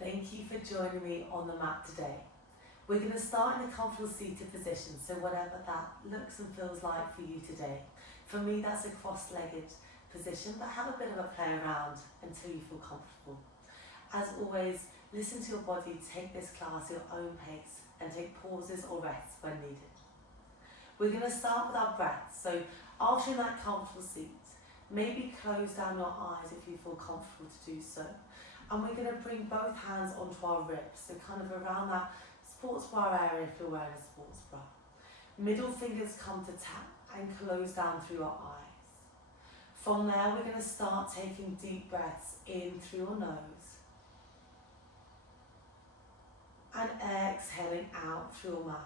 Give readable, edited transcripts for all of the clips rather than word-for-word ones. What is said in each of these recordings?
Thank you for joining me on the mat today. We're going to start in a comfortable seated position, so whatever that looks and feels like for you today. For me, that's a cross-legged position, but have a bit of a play around until you feel comfortable. As always, listen to your body, take this class at your own pace, and take pauses or rests when needed. We're going to start with our breath, so after in that comfortable seat, maybe close down your eyes if you feel comfortable to do so. And we're going to bring both hands onto our ribs, so kind of around that sports bra area if you're wearing a sports bra. Middle fingers come to tap and close down through your eyes. From there, we're going to start taking deep breaths in through your nose and exhaling out through your mouth.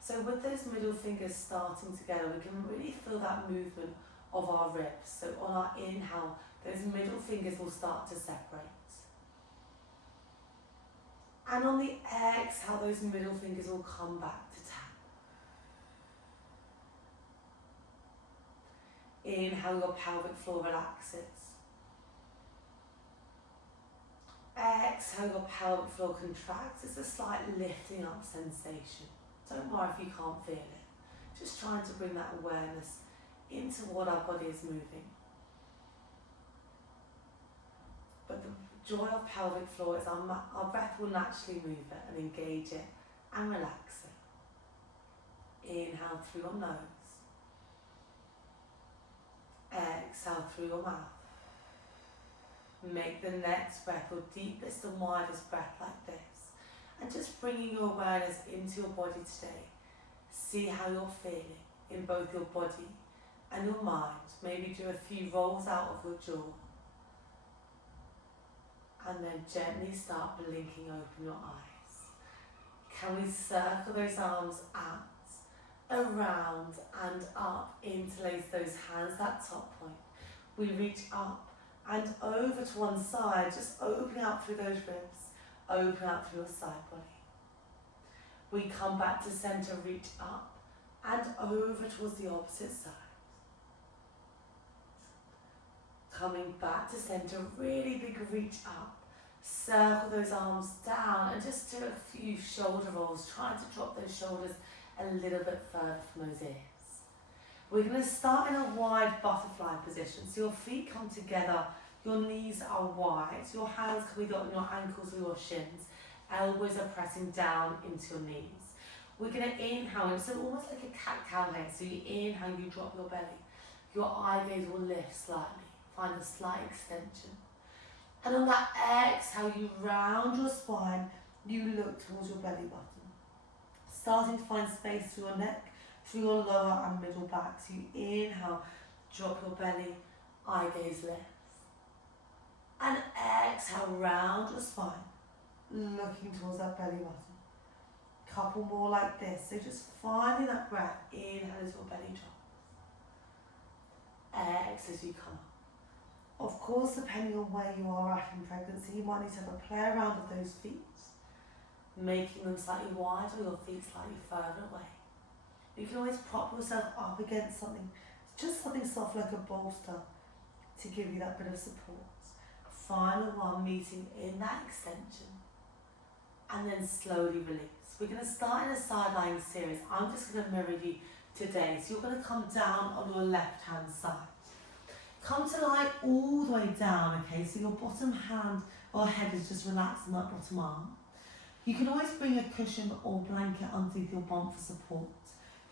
So with those middle fingers starting together, we can really feel that movement of our ribs. So on our inhale, those middle fingers will start to separate. And on the exhale, those middle fingers will come back to tap. Inhale, your pelvic floor relaxes. Exhale, your pelvic floor contracts. It's a slight lifting up sensation. Don't worry if you can't feel it. Just trying to bring that awareness into what our body is moving. But the joy of pelvic floor is our breath will naturally move it and engage it and relax it. Inhale through your nose. Exhale through your mouth. Make the next breath your deepest and widest breath like this. And just bringing your awareness into your body today. See how you're feeling in both your body and your mind. Maybe do a few rolls out of your jaw. And then gently start blinking open your eyes. Can we circle those arms out, around and up, interlace those hands, that top point. We reach up and over to one side, just open out through those ribs, open out through your side body. We come back to center, reach up and over towards the opposite side. Coming back to center, really big reach up. Circle those arms down and just do a few shoulder rolls, trying to drop those shoulders a little bit further from those ears. We're going to start in a wide butterfly position. So your feet come together, your knees are wide, your hands can be on your ankles or your shins, elbows are pressing down into your knees. We're going to inhale, so almost like a cat-cow here. So you inhale, you drop your belly. Your eye gaze will lift slightly, find a slight extension. And on that exhale, you round your spine, you look towards your belly button. Starting to find space through your neck, through your lower and middle back. So you inhale, drop your belly, eye gaze lifts. And exhale, round your spine, looking towards that belly button. Couple more like this. So just finding that breath, inhale as your belly drops. Exhale as you come up. Of course, depending on where you are at in pregnancy, you might need to have a play around with those feet, making them slightly wide or your feet slightly further away. You can always prop yourself up against something, just something soft like a bolster to give you that bit of support. Final one, meeting in that extension, and then slowly release. We're going to start in a side lying series. I'm just going to mirror you today. So you're going to come down on your left hand side. Come to lie all the way down, okay? So your bottom hand or head is just relaxed on that bottom arm. You can always bring a cushion or blanket underneath your bum for support.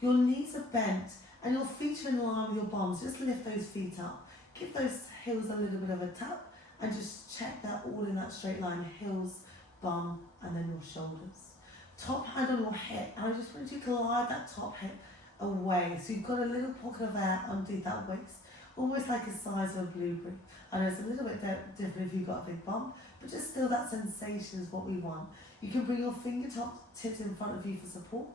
Your knees are bent and your feet are in line with your bum. So just lift those feet up. Give those heels a little bit of a tap and just check that all in that straight line. Heels, bum, and then your shoulders. Top hand on your hip, and I just want you to glide that top hip away. So you've got a little pocket of air underneath that waist. Almost like the size of a blueberry. I know it's a little bit different if you've got a big bump, but just still that sensation is what we want. You can bring your fingertips in front of you for support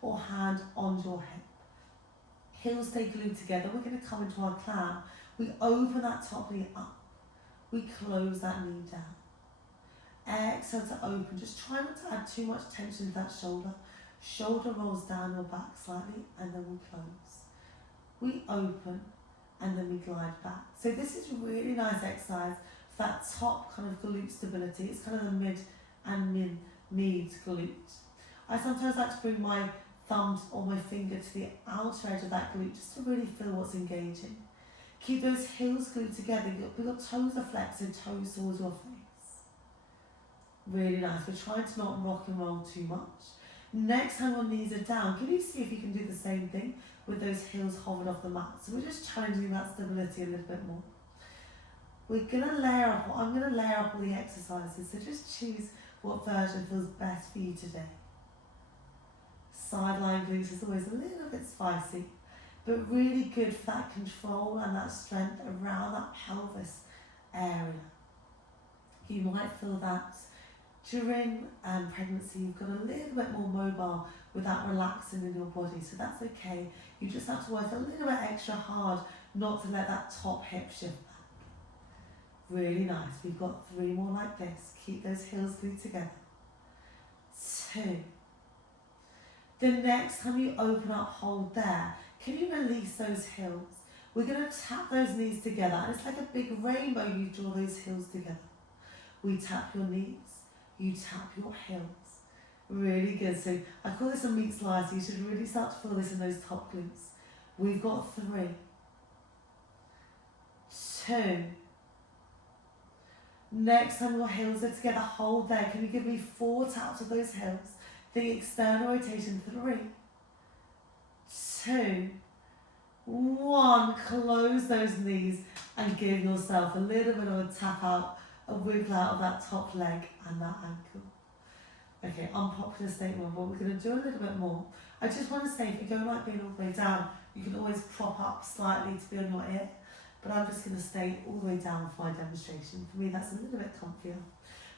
or hand on your hip. Heels stay glued together. We're going to come into our clown. We open that top knee up. We close that knee down. Exhale to open. Just try not to add too much tension to that shoulder. Shoulder rolls down your back slightly and then we close. We open and then we glide back. So this is a really nice exercise that top kind of glute stability. It's kind of the mid and mid glute. I sometimes like to bring my thumbs or my finger to the outer edge of that glute just to really feel what's engaging. Keep those heels glued together. Your toes are flexed, so toes towards your face. Really nice. We're trying to not rock and roll too much. Next time your knees are down, can you see if you can do the same thing with those heels hovered off the mat? So we're just challenging that stability a little bit more. We're going to layer up, I'm going to layer up all the exercises, so just choose what version feels best for you today. Sideline glutes is always a little bit spicy, but really good for that control and that strength around that pelvis area. You might feel that during pregnancy you've got a little bit more mobile with that relaxing in your body, so that's okay. You just have to work a little bit extra hard not to let that top hip shift back. Really nice. We've got 3 more like this. Keep those heels glued together. 2. The next time you open up, hold there. Can you release those heels? We're going to tap those knees together, and it's like a big rainbow. You draw those heels together. We tap your knees, you tap your heels. Really good. So I call this a meat slice. You should really start to feel this in those top glutes. We've got 3, 2. Next time your heels are together, hold there. Can you give me 4 taps of those heels? The external rotation, 3, 2, 1. Close those knees and give yourself a little bit of a tap out, a wiggle out of that top leg and that ankle. Okay, unpopular statement, but we're going to do a little bit more. I just want to say, if you don't like being all the way down, you can always prop up slightly to be on your ear, but I'm just going to stay all the way down for my demonstration. For me, that's a little bit comfier.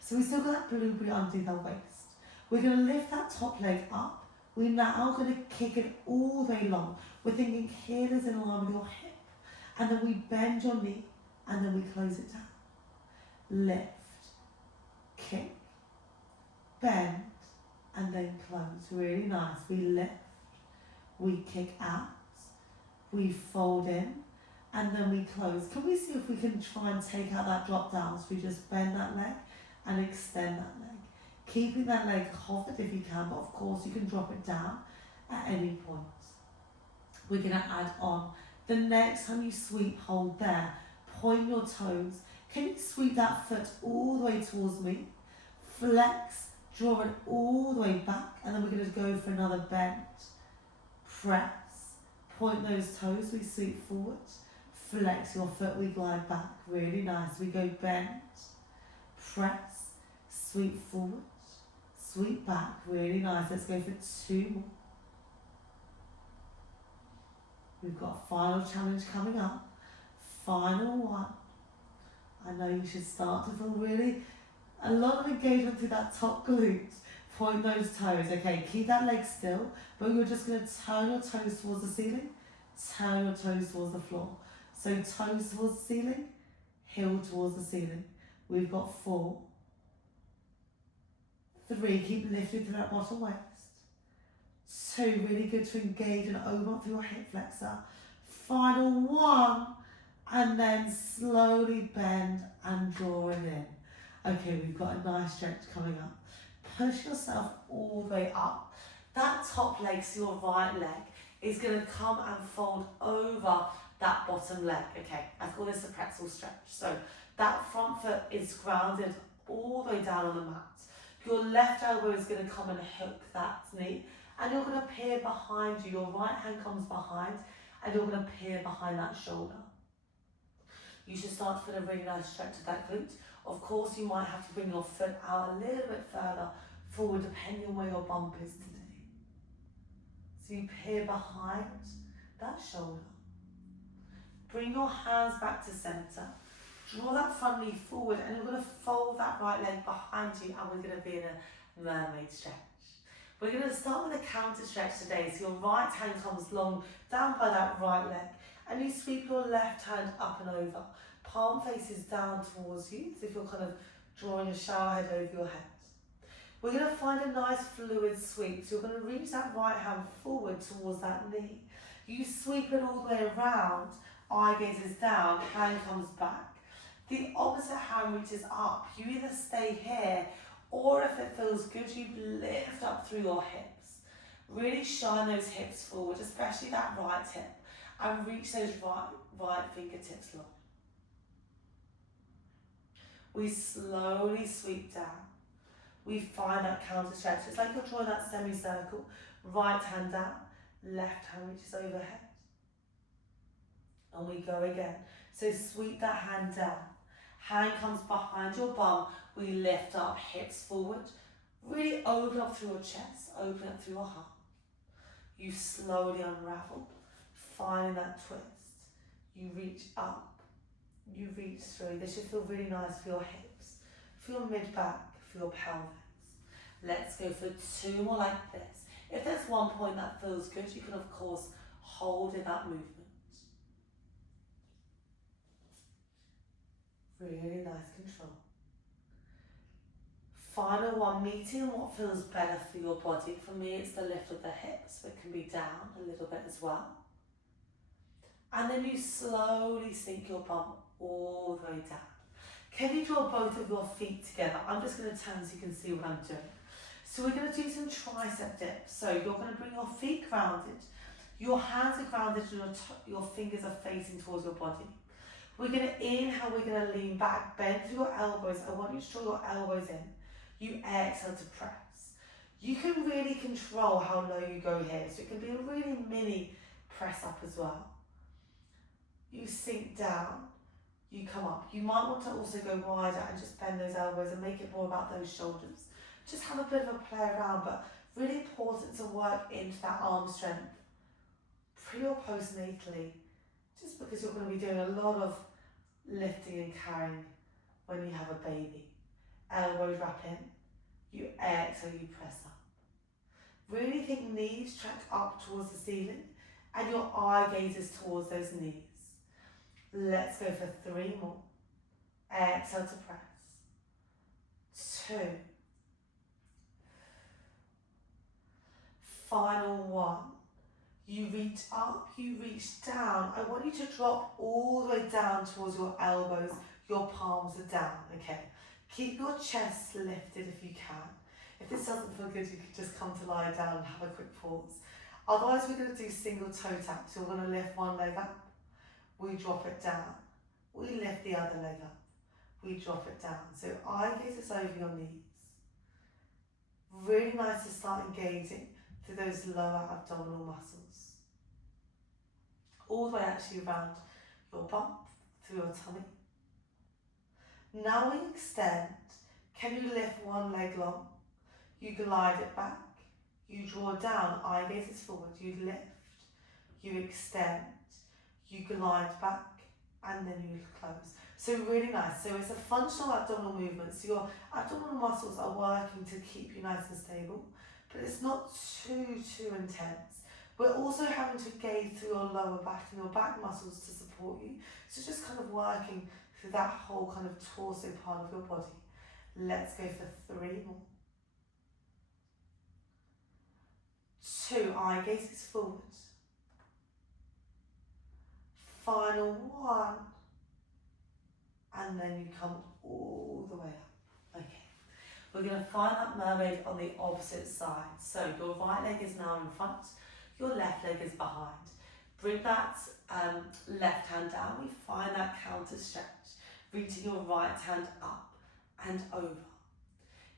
So we still got that blueberry under the waist. We're going to lift that top leg up. We're now going to kick it all the way long. We're thinking heel is in line with your hip, and then we bend your knee, and then we close it down. Lift, kick, bend, and then close. Really nice. We lift, we kick out, we fold in, and then we close. Can we see if we can try and take out that drop down? So we just bend that leg and extend that leg. Keeping that leg hovered if you can, but of course you can drop it down at any point. We're going to add on. The next time you sweep, hold there. Point your toes. Can you sweep that foot all the way towards me? Flex, draw it all the way back, and then we're going to go for another bend. Press, point those toes, we sweep forward. Flex your foot, we glide back. Really nice. We go bend, press, sweep forward, sweep back. Really nice. Let's go for 2 more. We've got a final challenge coming up. Final one. I know you should start to feel really a lot of engagement through that top glute. Point those toes. Okay, keep that leg still, but you're just going to turn your toes towards the ceiling, turn your toes towards the floor. So toes towards the ceiling, heel towards the ceiling. We've got 4, 3, keep lifting through that bottom waist. 2, really good to engage and open up through your hip flexor. Final 1, and then slowly bend and draw it in. Okay, we've got a nice stretch coming up. Push yourself all the way up. That top leg, so your right leg, is going to come and fold over that bottom leg. Okay, I call this a pretzel stretch. So that front foot is grounded all the way down on the mat. Your left elbow is going to come and hook that knee, and you're going to peer behind you. Your right hand comes behind, and you're going to peer behind that shoulder. You should start to feel a really nice stretch of that glute. Of course, you might have to bring your foot out a little bit further forward, depending on where your bump is today. So you peer behind that shoulder. Bring your hands back to center. Draw that front knee forward, and you're going to fold that right leg behind you, and we're going to be in a mermaid stretch. We're going to start with a counter stretch today. So your right hand comes long down by that right leg, and you sweep your left hand up and over. Palm faces down towards you, as if you're kind of drawing a shower head over your head. We're going to find a nice fluid sweep. So you're going to reach that right hand forward towards that knee. You sweep it all the way around, eye gaze is down, hand comes back. The opposite hand reaches up. You either stay here, or if it feels good, you lift up through your hips. Really shine those hips forward, especially that right hip, and reach those right fingertips long. We slowly sweep down. We find that counter stretch. It's like you're drawing that semicircle. Right hand down, left hand reaches overhead. And we go again. So sweep that hand down. Hand comes behind your bum. We lift up, hips forward. Really open up through your chest, open up through your heart. You slowly unravel, finding that twist. You reach up, you reach through. This should feel really nice for your hips, for your mid-back, for your pelvis. Let's go for 2 more like this. If there's one point that feels good, you can of course hold in that movement. Really nice control. Final one, meeting what feels better for your body. For me, it's the lift of the hips, but it can be down a little bit as well. And then you slowly sink your bum all the way down. Can you draw both of your feet together? I'm just going to turn so you can see what I'm doing. So we're going to do some tricep dips. So you're going to bring your feet grounded. Your hands are grounded and your fingers are facing towards your body. We're going to inhale, we're going to lean back, bend through your elbows. I want you to draw your elbows in. You exhale to press. You can really control how low you go here. So it can be a really mini press up as well. You sink down, you come up. You might want to also go wider and just bend those elbows and make it more about those shoulders. Just have a bit of a play around, but really important to work into that arm strength pre or postnatally, just because you're going to be doing a lot of lifting and carrying when you have a baby. Elbows wrap in, you exhale, you press up. Really think knees track up towards the ceiling and your eye gazes towards those knees. Let's go for 3 more. Exhale to press. 2. Final 1. You reach up, you reach down. I want you to drop all the way down towards your elbows. Your palms are down, okay? Keep your chest lifted if you can. If this doesn't feel good, you can just come to lie down and have a quick pause. Otherwise, we're going to do single toe taps. So we're going to lift one leg up. We drop it down. We lift the other leg up. We drop it down. So eye gazes over your knees. Really nice to start engaging through those lower abdominal muscles. All the way actually around your bum, through your tummy. Now we extend. Can you lift one leg long? You glide it back. You draw down, eye gazes forward. You lift. You extend. You glide back. And then you close. So really nice. So it's a functional abdominal movement. So your abdominal muscles are working to keep you nice and stable. But it's not too intense. We're also having to gaze through your lower back and your back muscles to support you. So just kind of working through that whole kind of torso part of your body. Let's go for 3 more. 2, eye gazes forward. Final 1. And then you come all the way up. Okay. We're going to find that mermaid on the opposite side. So your right leg is now in front, your left leg is behind. Bring that left hand down. We find that counter stretch, reaching your right hand up and over.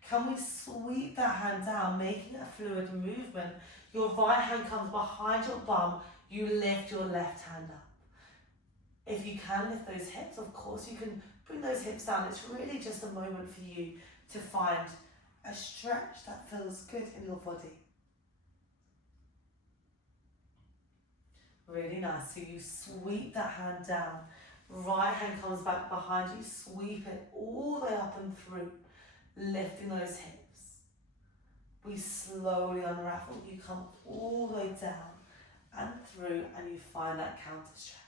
Can we sweep that hand down, making a fluid movement? Your right hand comes behind your bum, you lift your left hand up. If you can lift those hips, of course you can bring those hips down. It's really just a moment for you to find a stretch that feels good in your body. Really nice. So you sweep that hand down. Right hand comes back behind you. Sweep it all the way up and through, lifting those hips. We slowly unravel. You come all the way down and through, and you find that counter stretch.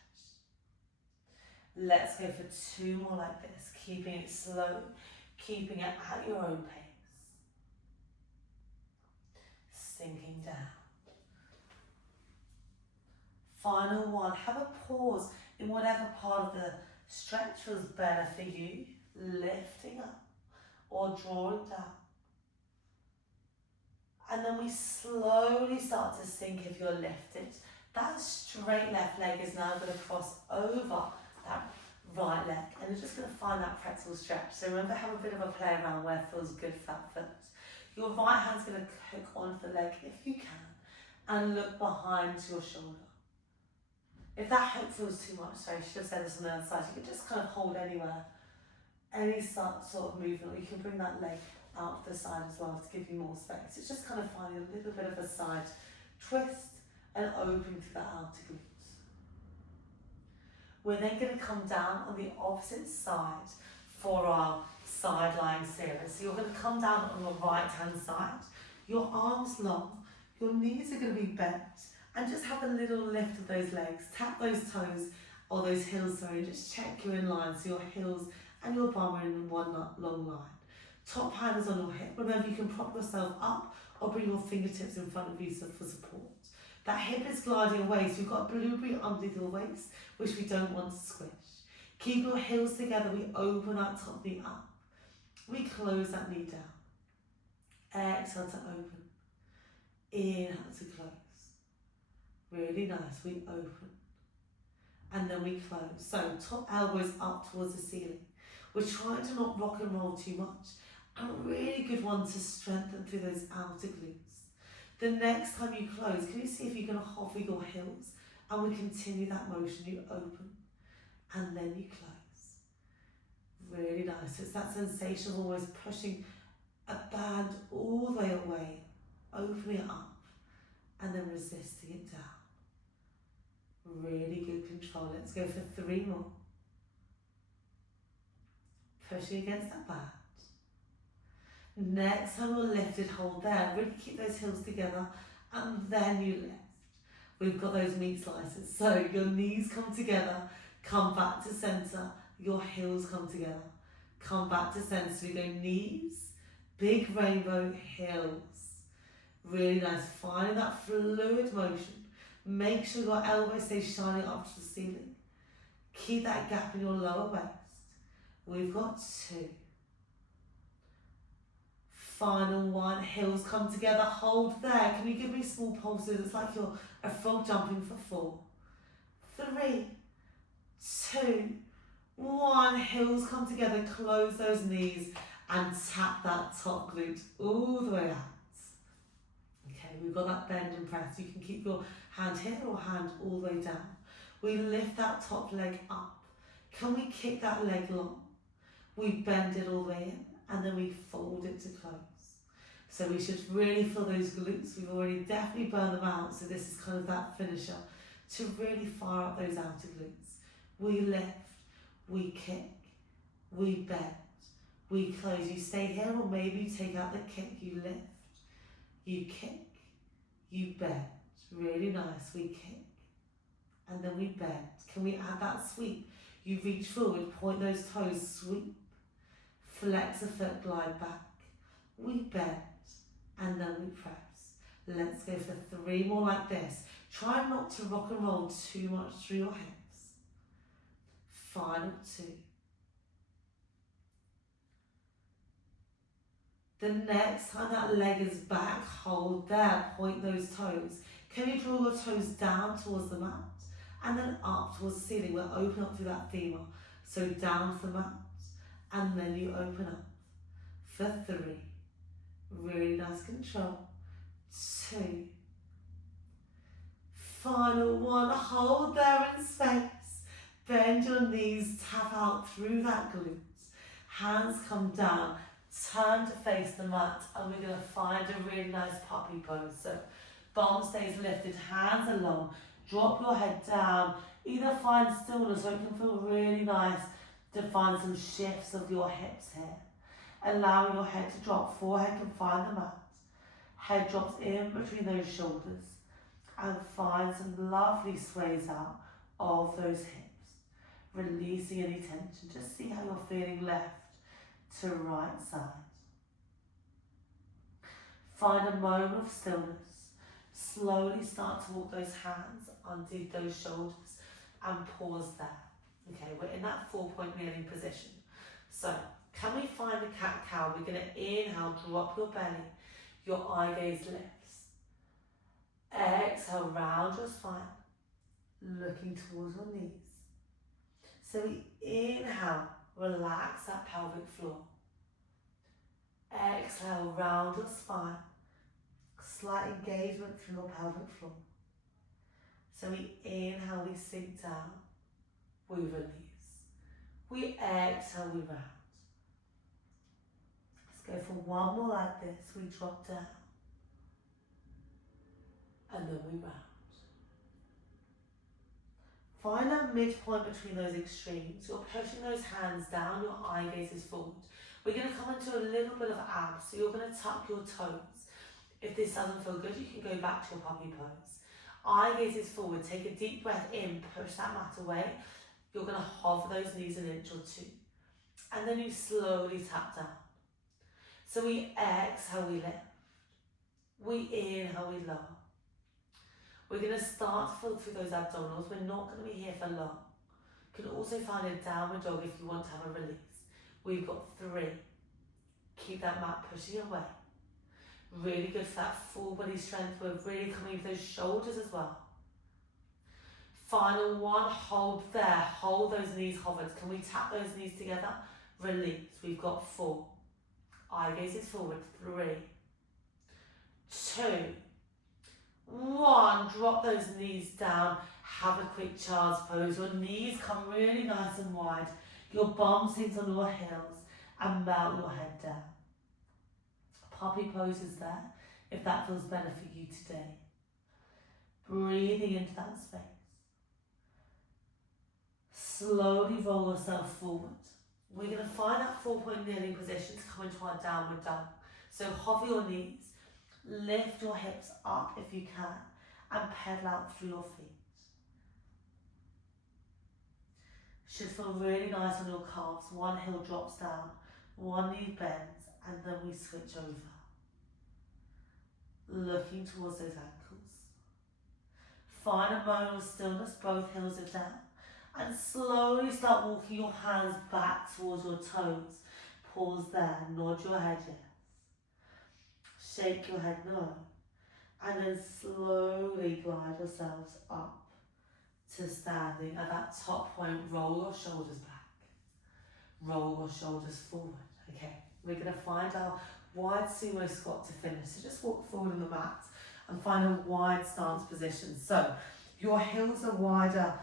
Let's go for 2 more like this, keeping it slow, keeping it at your own pace. Sinking down. Final 1, have a pause in whatever part of the Stretch feels better for you, lifting up or drawing down. And then we slowly start to sink if you're lifted. That straight left leg is now going to cross over that right leg, and you're just going to find that pretzel stretch. So remember, have a bit of a play around where it feels good for that foot. Your right hand's going to hook onto the leg if you can, and look behind your shoulder. If that hook feels too much, sorry, I should have said this on the other side, you can just kind of hold anywhere, any sort of movement, or you can bring that leg out to the side as well to give you more space. It's just kind of finding a little bit of a side twist and opening to the outer glutes. We're then going to come down on the opposite side for our side lying series. So you're going to come down on your right hand side, your arms long, your knees are going to be bent, and just have a little lift of those legs. Tap those toes, or those heels, sorry, just check you're in line, so your heels and your bum are in one long line. Top hand is on your hip. Remember, you can prop yourself up or bring your fingertips in front of you for support. That hip is gliding away, so you've got a blueberry underneath your waist, which we don't want to squish. Keep your heels together, we open that top knee up. We close that knee down. Exhale to open. Inhale to close. Really nice, we open. And then we close. So top elbows up towards the ceiling. We're trying to not rock and roll too much. And a really good one to strengthen through those outer glutes. The next time you close, can you see if you're going to hover your heels? And we continue that motion. You open and then you close. Really nice. It's that sensation of almost pushing a band all the way away, opening it up, and then resisting it down. Really good control. Let's go for 3 more. Pushing against that band. Next time we'll lift it, hold there. Really keep those heels together, and then you lift. We've got those meat slices. So your knees come together, come back to center, your heels come together. Come back to center. So we go knees, big rainbow, heels. Really nice. Finding that fluid motion. Make sure your elbows stay shining up to the ceiling. Keep that gap in your lower waist. We've got 2. Final 1, heels come together, hold there. Can you give me small pulses? It's like you're a frog jumping for 4. 3, 2, 1, heels come together, close those knees and tap that top glute all the way out. Okay, we've got that bend and press. You can keep your hand here or hand all the way down. We lift that top leg up. Can we kick that leg long? We bend it all the way in, and then we fold it to close. So we should really feel those glutes. We've already definitely burned them out, so this is kind of that finisher to really fire up those outer glutes. We lift, we kick, we bend, we close. You stay here, or maybe you take out the kick, you lift, you kick, you bend. Really nice, we kick, and then we bend. Can we add that sweep? You reach forward, point those toes, sweep, flex the foot, glide back. We bend, and then we press. Let's go for 3 more like this. Try not to rock and roll too much through your hips. Final 2. The next time that leg is back, hold there, point those toes. Can you draw your toes down towards the mat and then up towards the ceiling? We'll open up through that femur. So down to the mat and then you open up for 3. Really nice control. 2. Final 1. Hold there in space. Bend your knees, tap out through that glute. Hands come down. Turn to face the mat, and we're going to find a really nice puppy pose. So bum stays lifted, hands are long. Drop your head down. Either find stillness, so it can feel really nice to find some shifts of your hips here. Allowing your head to drop, forehead can find the mat. Head drops in between those shoulders and find some lovely sways out of those hips. Releasing any tension. Just see how you're feeling left to right side. Find a moment of stillness. Slowly start to walk those hands underneath those shoulders and pause there. Okay, we're in that 4-point kneeling position. So, can we find a cat-cow? We're going to inhale, drop your belly, your eye gaze lifts. Exhale, round your spine, looking towards your knees. So we inhale, relax that pelvic floor. Exhale, round your spine, slight engagement through your pelvic floor. So we inhale, we sink down, we release. We exhale, we round. Let's go for one more like this. We drop down, and then we round. Find that midpoint between those extremes. You're pushing those hands down, your eye gaze is forward. We're going to come into a little bit of abs, so you're going to tuck your toes. If this doesn't feel good, you can go back to your puppy pose. Eye gaze is forward, take a deep breath in, push that mat away. You're going to hover those knees an inch or two. And then you slowly tap down. So we exhale, we lift. We inhale, we lower. We're going to start to fill through those abdominals. We're not going to be here for long. You can also find a downward dog if you want to have a release. We've got 3. Keep that mat pushing away. Really good for that full body strength. We're really coming with those shoulders as well. Final one, hold there. Hold those knees hovered. Can we tap those knees together? Release. We've got 4. Eye gaze is forward. 3, 2, 1. Drop those knees down. Have a quick child's pose. Your knees come really nice and wide. Your bum sinks on your heels and melt your head down. Puppy pose is there if that feels better for you today. Breathing into that space. Slowly roll yourself forward. We're going to find that 4-point kneeling position to come into our downward dog. So hover your knees, lift your hips up if you can, and pedal out through your feet. Should feel really nice on your calves. One heel drops down, one knee bends, and then we switch over. Looking towards those ankles. Find a moment of stillness, both heels are down. And slowly start walking your hands back towards your toes. Pause there, nod your head yes. Shake your head no. And then slowly glide yourselves up to standing. At that top point, roll your shoulders back. Roll your shoulders forward. Okay, we're going to find our wide sumo squat to finish. So just walk forward on the mat and find a wide stance position. So your heels are wider.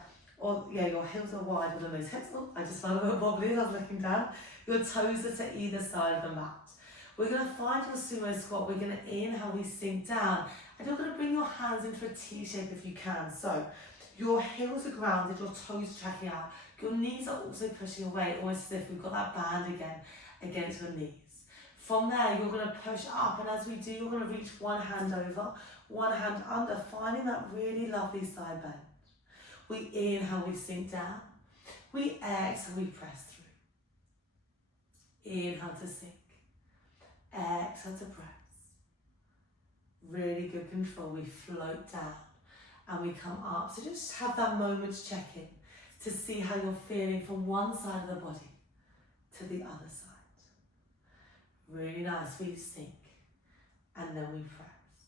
Your heels are wider than those hips. Oh, I just felt a bit wobbly as I was looking down. Your toes are to either side of the mat. We're going to find your sumo squat. We're going to inhale, we sink down. And you're going to bring your hands into a T shape if you can. So your heels are grounded, your toes are tracking out. Your knees are also pushing away, almost as if we've got that band again against your knees. From there, you're going to push up. And as we do, you're going to reach one hand over, one hand under, finding that really lovely side bend. We inhale, we sink down. We exhale, we press through. Inhale to sink. Exhale to press. Really good control. We float down and we come up. So just have that moment's check-in to see how you're feeling from one side of the body to the other side. Really nice. We sink and then we press.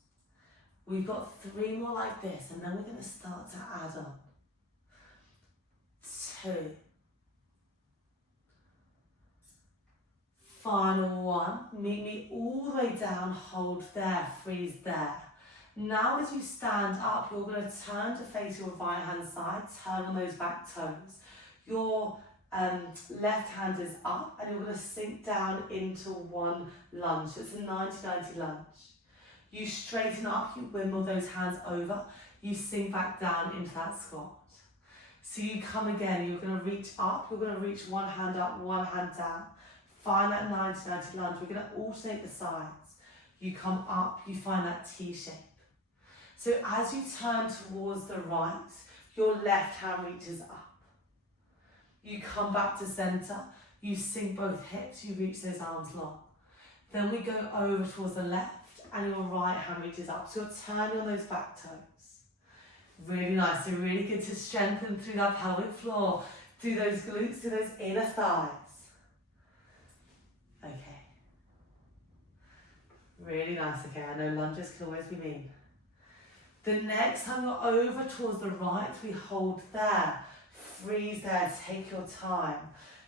We've got 3 more like this, and then we're going to start to add on. 2. Final 1. Meet me all the way down, hold there, freeze there. Now as you stand up, you're going to turn to face your right hand side, turn on those back toes. Your left hand is up and you're going to sink down into one lunge. So it's a 90-90 lunge. You straighten up, you wimble those hands over, you sink back down into that squat. So you come again, you're going to reach up, you're going to reach one hand up, one hand down. Find that 90-90 lunge. We're going to alternate the sides. You come up, you find that T shape. So as you turn towards the right, your left hand reaches up. You come back to center, you sink both hips, you reach those arms long. Then we go over towards the left and your right hand reaches up. So you're turning on those back toes. Really nice, so really good to strengthen through that pelvic floor. Do those glutes, do those inner thighs. Okay. Really nice, okay, I know lunges can always be mean. The next time you're over towards the right, we hold there. Freeze there, take your time.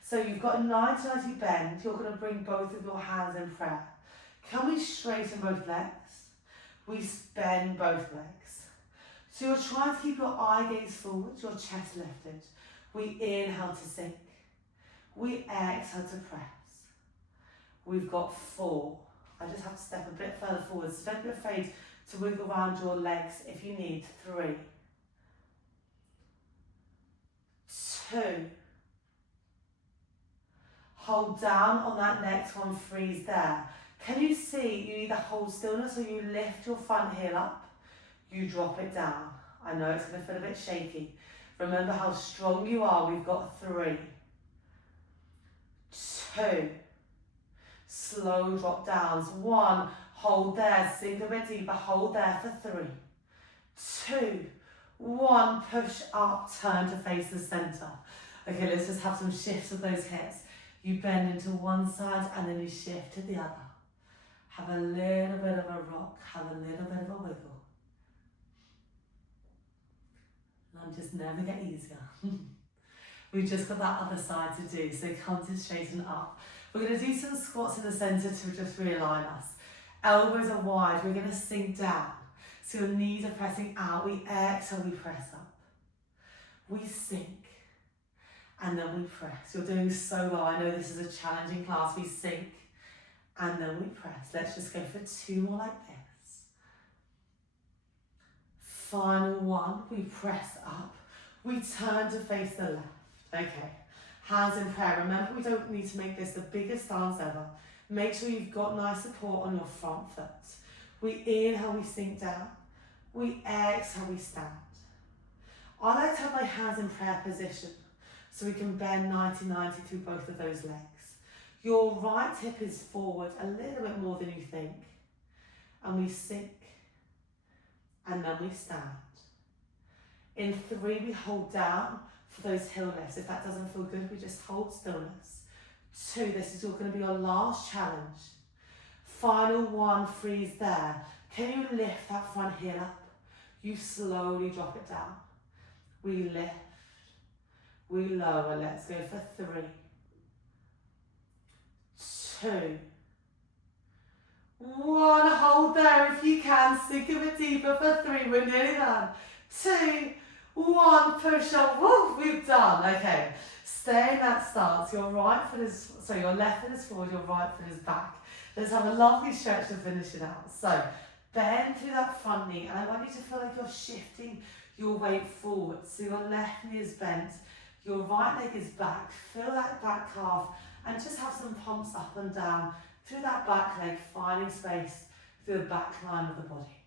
So you've got a 90-90 bend, you're going to bring both of your hands in prayer. Can we straighten both legs? We bend both legs. So you're trying to keep your eye gaze forward, your chest lifted. We inhale to sink. We exhale to press. We've got 4. I just have to step a bit further forward, so don't be afraid to wiggle around your legs if you need. 3, 2. Hold down on that next one, freeze there. Can you see you either hold stillness or you lift your front heel up, you drop it down. I know it's going to feel a bit shaky. Remember how strong you are. We've got 3, 2. Slow drop downs. 1, hold there, sink a bit deeper, hold there for 3, 2, 1, push up, turn to face the center. Okay, let's just have some shifts of those hips. You bend into one side and then you shift to the other. Have a little bit of a rock, have a little bit of a wiggle. Lunges never get easier. We've just got that other side to do, so come to straighten up. We're going to do some squats in the centre to just realign us. Elbows are wide, we're going to sink down. So your knees are pressing out, we exhale, we press up. We sink, and then we press. You're doing so well, I know this is a challenging class. We sink, and then we press. Let's just go for 2 more like this. Final one, we press up. We turn to face the left. Okay, hands in prayer. Remember, we don't need to make this the biggest stance ever. Make sure you've got nice support on your front foot. We inhale, we sink down. We exhale, we stand. I like to have my hands in prayer position so we can bend 90-90 through both of those legs. Your right hip is forward a little bit more than you think. And we sink. And then we stand. In 3, we hold down for those heel lifts. If that doesn't feel good, we just hold stillness. 2, this is going to be your last challenge. Final 1, freeze there. Can you lift that front heel up? You slowly drop it down. We lift, we lower. Let's go for 3, 2, 1. Hold there if you can. Sink a bit deeper for 3. We're nearly done. 2, 1. Push up. Woo, we've done. Okay. Stay in that stance. Your left foot is forward, your right foot is back. Let's have a lovely stretch to finish it out. So, bend through that front knee, and I want you to feel like you're shifting your weight forward. So your left knee is bent, your right leg is back. Feel that back calf, and just have some pumps up and down through that back leg, finding space through the back line of the body.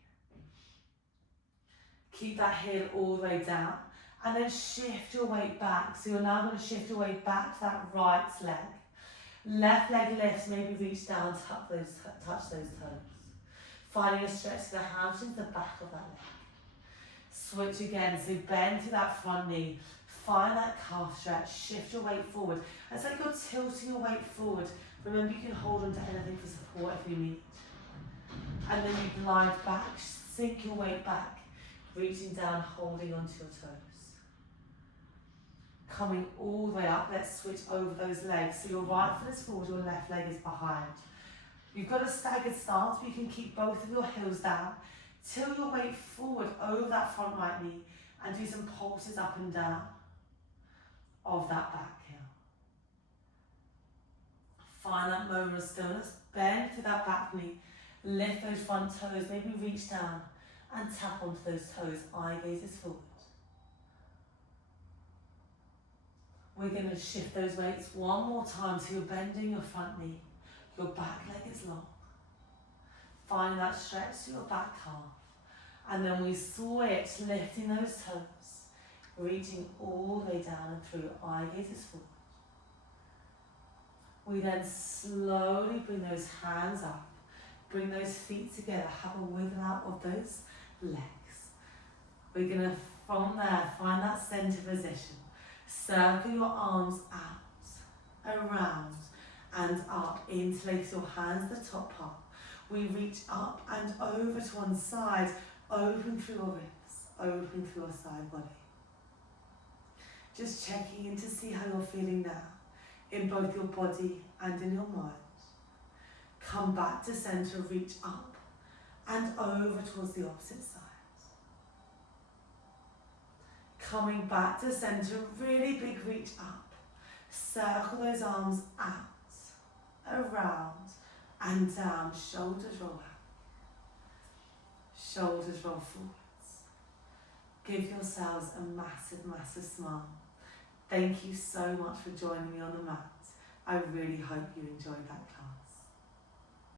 Keep that heel all the way down. And then shift your weight back. So you're now going to shift your weight back to that right leg. Left leg lifts, maybe reach down, touch those toes. Finding a stretch to the hamstrings, the back of that leg. Switch again, so bend to that front knee. Find that calf stretch, shift your weight forward. It's like you're tilting your weight forward. Remember, you can hold onto anything for support if you need. And then you glide back, sink your weight back, reaching down, holding onto your toes. Coming all the way up, let's switch over those legs. So your right foot is forward, your left leg is behind. You've got a staggered stance, but you can keep both of your heels down. Tilt your weight forward over that front right knee and do some pulses up and down of that back heel. Find that moment of stillness, bend through that back knee, lift those front toes, maybe reach down and tap onto those toes, eye gaze is forward. We're going to shift those weights one more time, so you're bending your front knee, your back leg is long. Find that stretch to your back calf. And then we switch, lifting those toes, reaching all the way down and through, your eye gaze is forward. We then slowly bring those hands up, bring those feet together, have a wiggle out of those legs. We're going to, from there, find that center position. Circle your arms out, around and up. Interlace your hands the top part. We reach up and over to one side. Open through your ribs, open through your side body. Just checking in to see how you're feeling now, in both your body and in your mind. Come back to center, reach up and over towards the opposite side. Coming back to center, really big reach up. Circle those arms out, around and down. Shoulders roll out. Shoulders roll forwards. Give yourselves a massive, massive smile. Thank you so much for joining me on the mat. I really hope you enjoyed that class.